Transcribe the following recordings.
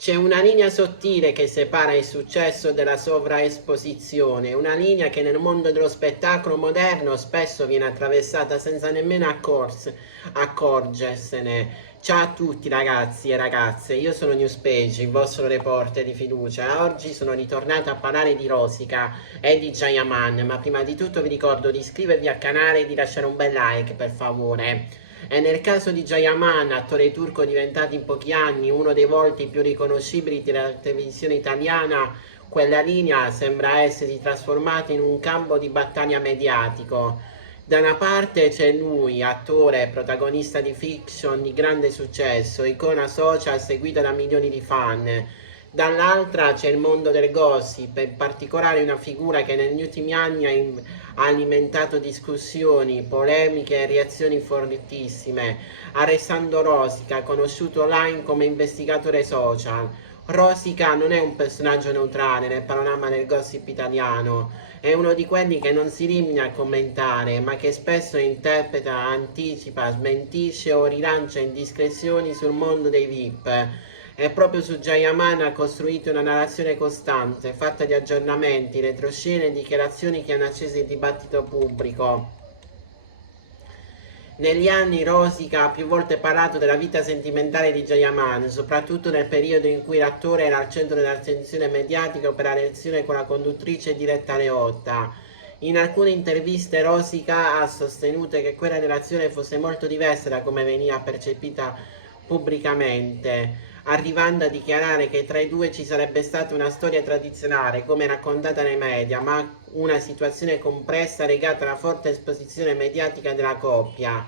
C'è una linea sottile che separa il successo dalla sovraesposizione, una linea che nel mondo dello spettacolo moderno spesso viene attraversata senza nemmeno accorgersene. Ciao a tutti ragazzi e ragazze, io sono Newspage, il vostro reporter di fiducia. Oggi sono ritornato a parlare di Rosica e di Jayaman, ma prima di tutto vi ricordo di iscrivervi al canale e di lasciare un bel like per favore. E nel caso di Jayaman, attore turco diventato in pochi anni uno dei volti più riconoscibili della televisione italiana, quella linea sembra essersi trasformata in un campo di battaglia mediatico. Da una parte c'è lui, attore e protagonista di fiction di grande successo, icona social seguita da milioni di fan. Dall'altra c'è il mondo del gossip, in particolare una figura che negli ultimi anni ha alimentato discussioni, polemiche e reazioni fortissime. Alessandro Rosica, conosciuto online come investigatore social. Rosica non è un personaggio neutrale nel panorama del gossip italiano, è uno di quelli che non si limita a commentare, ma che spesso interpreta, anticipa, smentisce o rilancia indiscrezioni sul mondo dei VIP. E proprio su Jayaman ha costruito una narrazione costante, fatta di aggiornamenti, retroscene e dichiarazioni che hanno acceso il dibattito pubblico. Negli anni Rosica ha più volte parlato della vita sentimentale di Jayaman, soprattutto nel periodo in cui l'attore era al centro dell'attenzione mediatica per la relazione con la conduttrice Diletta Leotta. In alcune interviste Rosica ha sostenuto che quella relazione fosse molto diversa da come veniva percepita pubblicamente, arrivando a dichiarare che tra i due ci sarebbe stata una storia tradizionale come raccontata nei media, ma una situazione complessa legata alla forte esposizione mediatica della coppia.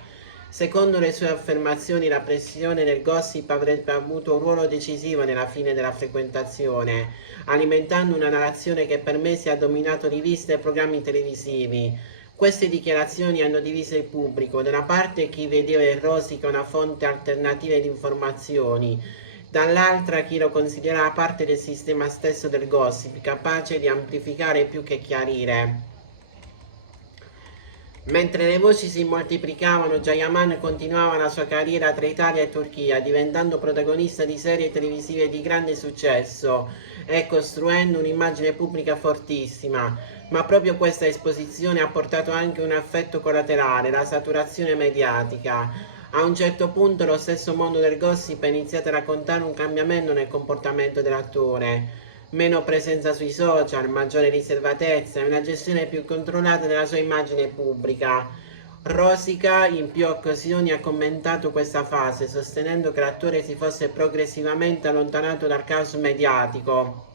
Secondo le sue affermazioni, la pressione del gossip avrebbe avuto un ruolo decisivo nella fine della frequentazione, alimentando una narrazione che per mesi ha dominato riviste e programmi televisivi. Queste dichiarazioni hanno diviso il pubblico, da una parte chi vedeva in Rosica una fonte alternativa di informazioni, dall'altra chi lo considerava parte del sistema stesso del gossip, capace di amplificare più che chiarire. Mentre le voci si moltiplicavano, Jayaman continuava la sua carriera tra Italia e Turchia, diventando protagonista di serie televisive di grande successo e costruendo un'immagine pubblica fortissima. Ma proprio questa esposizione ha portato anche un effetto collaterale, la saturazione mediatica. A un certo punto lo stesso mondo del gossip ha iniziato a raccontare un cambiamento nel comportamento dell'attore. Meno presenza sui social, maggiore riservatezza e una gestione più controllata della sua immagine pubblica. Rosica in più occasioni ha commentato questa fase, sostenendo che l'attore si fosse progressivamente allontanato dal caos mediatico,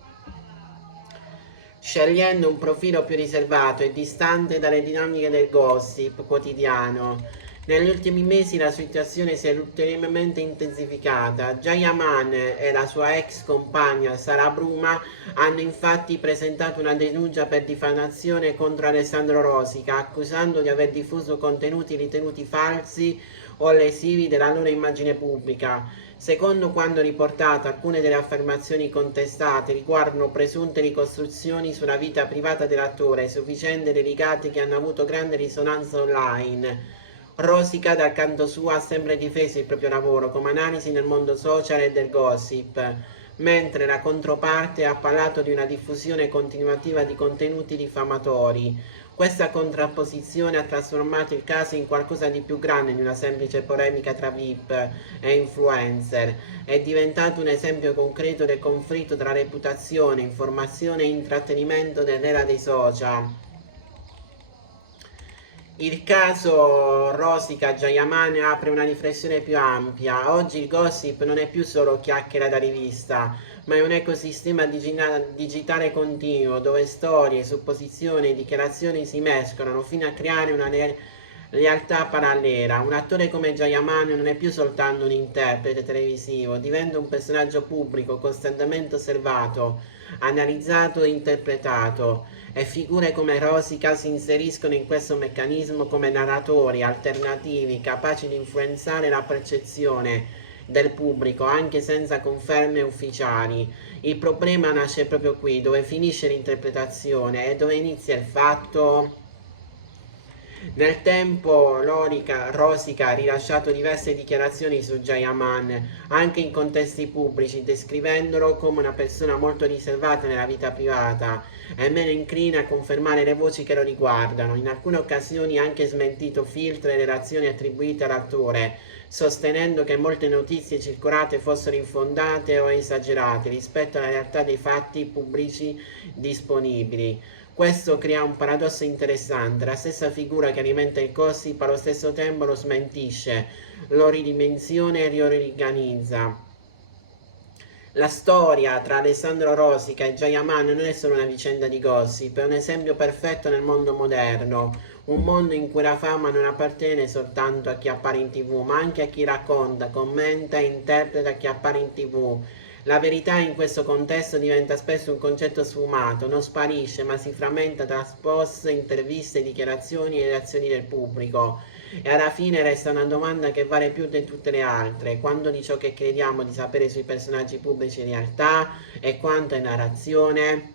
scegliendo un profilo più riservato e distante dalle dinamiche del gossip quotidiano. Negli ultimi mesi la situazione si è ulteriormente intensificata. Jayaman e la sua ex compagna Sara Bruma hanno infatti presentato una denuncia per diffamazione contro Alessandro Rosica, accusando di aver diffuso contenuti ritenuti falsi o lesivi della loro immagine pubblica. Secondo quanto riportato, alcune delle affermazioni contestate riguardano presunte ricostruzioni sulla vita privata dell'attore su vicende delicate che hanno avuto grande risonanza online. Rosica dal canto suo ha sempre difeso il proprio lavoro come analisi nel mondo social e del gossip, mentre la controparte ha parlato di una diffusione continuativa di contenuti diffamatori. Questa contrapposizione ha trasformato il caso in qualcosa di più grande di una semplice polemica tra VIP e influencer. È diventato un esempio concreto del conflitto tra reputazione, informazione e intrattenimento nell'era dei social. Il caso Rosica Jayaman apre una riflessione più ampia. Oggi il gossip non è più solo chiacchiera da rivista, ma è un ecosistema digitale continuo dove storie, supposizioni e dichiarazioni si mescolano fino a creare una realtà parallela. Un attore come Jayaman non è più soltanto un interprete televisivo, diventa un personaggio pubblico costantemente osservato, analizzato e interpretato, e figure come Rosica si inseriscono in questo meccanismo come narratori alternativi capaci di influenzare la percezione del pubblico anche senza conferme ufficiali. Il problema nasce proprio qui, dove finisce l'interpretazione e dove inizia il fatto. Nel tempo Rosica ha rilasciato diverse dichiarazioni su Jayaman, anche in contesti pubblici, descrivendolo come una persona molto riservata nella vita privata e meno incline a confermare le voci che lo riguardano. In alcune occasioni ha anche smentito filtri e relazioni attribuite all'attore, sostenendo che molte notizie circolate fossero infondate o esagerate rispetto alla realtà dei fatti pubblici disponibili. Questo crea un paradosso interessante: la stessa figura che alimenta il gossip allo stesso tempo lo smentisce, lo ridimensiona e riorganizza. La storia tra Alessandro Rosica e Jayaman non è solo una vicenda di gossip, è un esempio perfetto nel mondo moderno, un mondo in cui la fama non appartiene soltanto a chi appare in TV, ma anche a chi racconta, commenta e interpreta chi appare in TV. La verità in questo contesto diventa spesso un concetto sfumato, non sparisce ma si frammenta tra post, interviste, dichiarazioni e reazioni del pubblico. E alla fine resta una domanda che vale più di tutte le altre: quanto di ciò che crediamo di sapere sui personaggi pubblici in realtà e quanto è narrazione?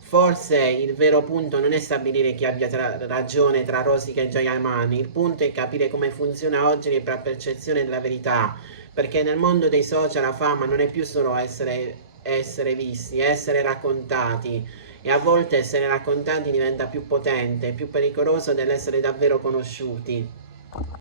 Forse il vero punto non è stabilire chi abbia ragione tra Rosica e Jayaman, il punto è capire come funziona oggi la percezione della verità, perché nel mondo dei social la fama non è più solo essere visti, è essere raccontati, e a volte essere raccontati diventa più potente, più pericoloso dell'essere davvero conosciuti.